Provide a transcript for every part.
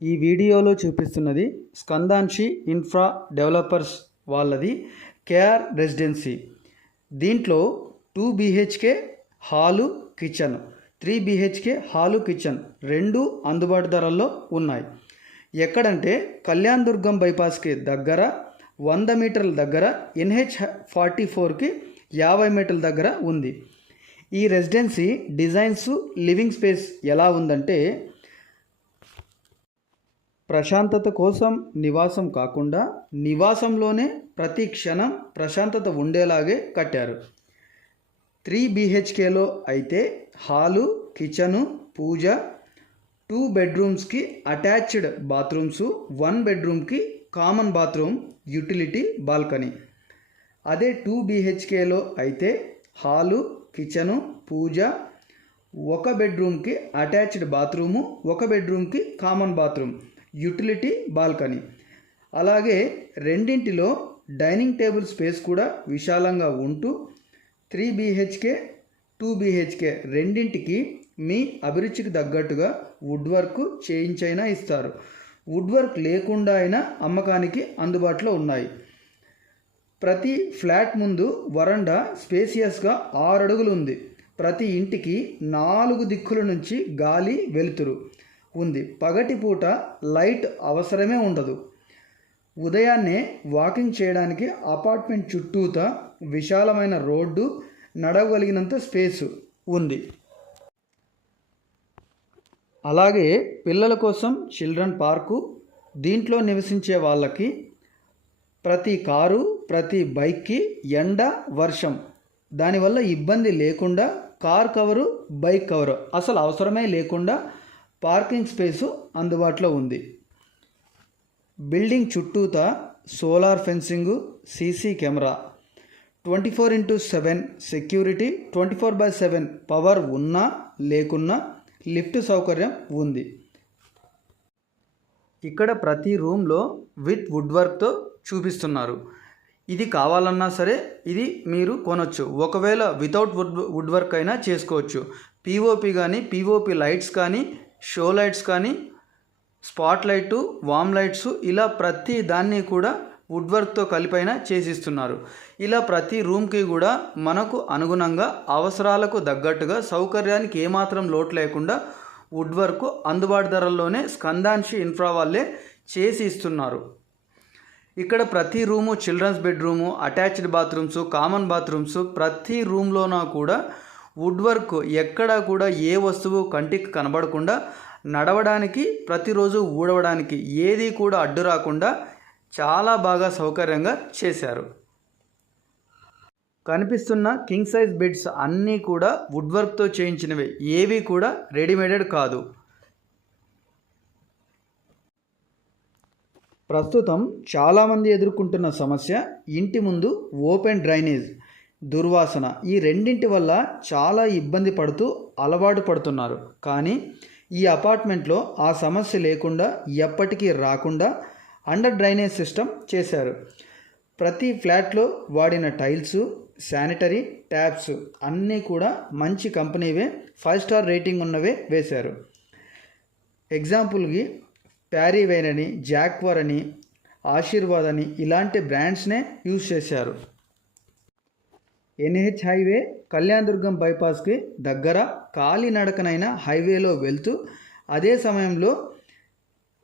ఈ వీడియోలో చూపిస్తున్నది స్కందాంశి ఇన్ఫ్రా డెవలపర్స్ వాళ్ళది కేఆర్ రెసిడెన్సీ. దీంట్లో 2 BHK hall kitchen, 3 BHK hall kitchen రెండు అందుబాటు ధరల్లో ఉన్నాయి. ఎక్కడంటే కళ్యాణ్ దుర్గం బైపాస్కి దగ్గర 100 మీటర్ల దగ్గర, NH44కి 50 మీటర్ల దగ్గర ఉంది. ఈ రెసిడెన్సీ డిజైన్స్, లివింగ్ స్పేస్ ఎలా ఉందంటే, ప్రశాంతత కోసం నివాసం కాకుండా నివాసంలోనే ప్రతి క్షణం ప్రశాంతత ఉండేలాగే కట్టారు. 3 BHKలో అయితే హాలు, కిచెను, పూజ, 2 బెడ్రూమ్స్కి అటాచ్డ్ బాత్రూమ్స్, 1 బెడ్రూమ్కి కామన్ బాత్రూమ్, యూటిలిటీ, బాల్కనీ. అదే 2 BHKలో అయితే హాలు, కిచెను, పూజ, 1 బెడ్రూమ్కి అటాచ్డ్ బాత్రూము, 1 బెడ్రూమ్కి కామన్ బాత్రూమ్, యూటిలిటీ, బాల్కనీ. అలాగే రెండింటిలో డైనింగ్ టేబుల్ స్పేస్ కూడా విశాలంగా ఉంటూ 3 BHK, 2 BHK రెండింటికి మీ అభిరుచికి తగ్గట్టుగా వుడ్ వర్క్ చేయించైనా ఇస్తారు. వుడ్ వర్క్ లేకుండా అయినా అమ్మకానికి అందుబాటులో ఉన్నాయి. ప్రతి ఫ్లాట్ ముందు వరండా స్పేసియస్గా 6 అడుగులు ఉంది. ప్రతి ఇంటికి 4 దిక్కుల నుంచి గాలి, వెలుతురు ఉంది. పగటిపూట లైట్ అవసరమే ఉండదు. ఉదయాన్నే వాకింగ్ చేయడానికి అపార్ట్మెంట్ చుట్టూతా విశాలమైన రోడ్డు, నడవగలిగినంత స్పేసు ఉంది. అలాగే పిల్లల కోసం చిల్డ్రన్ పార్కు. దీంట్లో నివసించే వాళ్ళకి ప్రతి కారు, ప్రతి బైక్కి ఎండ, వర్షం దానివల్ల ఇబ్బంది లేకుండా కార్ కవరు, బైక్ కవరు అసలు అవసరమే లేకుండా పార్కింగ్ స్పేసు అందుబాటులో ఉంది. బిల్డింగ్ చుట్టూతా solar fencing, CC camera, 24/7 security, 24/7 power ఉన్నా లేకున్నా లిఫ్ట్ సౌకర్యం ఉంది. ఇక్కడ ప్రతి రూమ్లో విత్ వుడ్ వర్క్తో చూపిస్తున్నారు. ఇది కావాలన్నా సరే ఇది మీరు కొనొచ్చు. ఒకవేళ వితౌట్ వుడ్ వర్క్ అయినా చేసుకోవచ్చు. పిఓపి కానీ, పిఓపి లైట్స్ కానీ, షో లైట్స్ కానీ, స్పాట్ లైటు, వామ్ లైట్స్ ఇలా ప్రతి దాన్ని కూడా వుడ్ వర్క్తో కలిపైనా చేసిస్తున్నారు. ఇలా ప్రతి రూమ్కి కూడా మనకు అనుగుణంగా అవసరాలకు తగ్గట్టుగా సౌకర్యానికి ఏమాత్రం లోటు లేకుండా వుడ్ వర్క్ అందుబాటు ధరల్లోనే స్కందాంశి ఇన్ఫ్రా వాళ్ళే చేసి ఇస్తున్నారు. ఇక్కడ ప్రతి room children's bedroom, attached bathrooms, common bathrooms ప్రతి రూమ్లోన కూడా వుడ్ వర్క్ ఎక్కడా కూడా ఏ వస్తువు కంటికి కనబడకుండా, నడవడానికి, ప్రతిరోజు ఊడవడానికి ఏది కూడా అడ్డు రాకుండా చాలా బాగా సౌకర్యంగా చేశారు. కనిపిస్తున్న కింగ్ సైజ్ బెడ్స్ అన్నీ కూడా వుడ్ వర్క్తో చేయించినవే, ఏవి కూడా రెడీమేడెడ్ కాదు. ప్రస్తుతం చాలామంది ఎదుర్కొంటున్న సమస్య ఇంటి ముందు ఓపెన్ డ్రైనేజ్, దుర్వాసన. ఈ రెండింటి వల్ల చాలా ఇబ్బంది పడుతూ అలవాటు పడుతున్నారు. కానీ ఈ అపార్ట్మెంట్లో ఆ సమస్య లేకుండా, ఎప్పటికీ రాకుండా అండర్ డ్రైనేజ్ సిస్టమ్ చేశారు. ప్రతి ఫ్లాట్లో వాడిన టైల్స్, శానిటరీ ట్యాప్స్ అన్నీ కూడా మంచి కంపెనీవే, 5 స్టార్ రేటింగ్ ఉన్నవే వేశారు. ఎగ్జాంపుల్కి ప్యారీవైన్ అని, జాక్వర్ అని, ఆశీర్వాద్ అని ఇలాంటి బ్రాండ్స్నే యూజ్ చేశారు. NH హైవే కళ్యాణ్ దుర్గం బైపాస్కి దగ్గర, కాలినడకనైనా హైవేలో వెళ్తూ అదే సమయంలో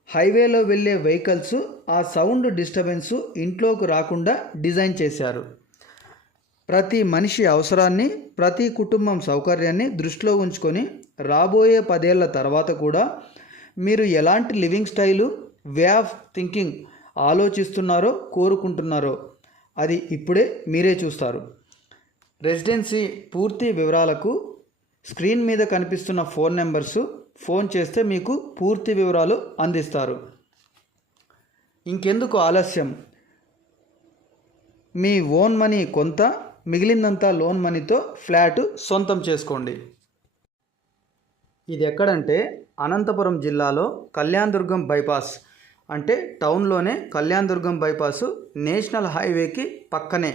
హైవేలో వెళ్ళే వెహికల్స్ ఆ సౌండ్ డిస్టర్బెన్స్ ఇంట్లోకి రాకుండా డిజైన్ చేశారు. ప్రతి మనిషి అవసరాన్ని, ప్రతి కుటుంబం సౌకర్యాన్ని దృష్టిలో ఉంచుకొని రాబోయే 10 ఏళ్ల తర్వాత కూడా మీరు ఎలాంటి living style, way of thinking ఆలోచిస్తున్నారో, కోరుకుంటున్నారో అది ఇప్పుడే మీరే చూస్తారు. రెసిడెన్సీ పూర్తి వివరాలకు స్క్రీన్ మీద కనిపిస్తున్న ఫోన్ నెంబర్స్ ఫోన్ చేస్తే మీకు పూర్తి వివరాలు అందిస్తారు. ఇంకెందుకు ఆలస్యం, మీ ఓన్ మనీ కొంత, మిగిలిందంతా లోన్ మనీతో ఫ్లాట్ సొంతం చేసుకోండి. ఇది ఎక్కడంటే అనంతపురం జిల్లాలో కళ్యాణ్ దుర్గం బైపాస్, అంటే టౌన్లోనే కళ్యాణ్ దుర్గం బైపాసు నేషనల్ హైవేకి పక్కనే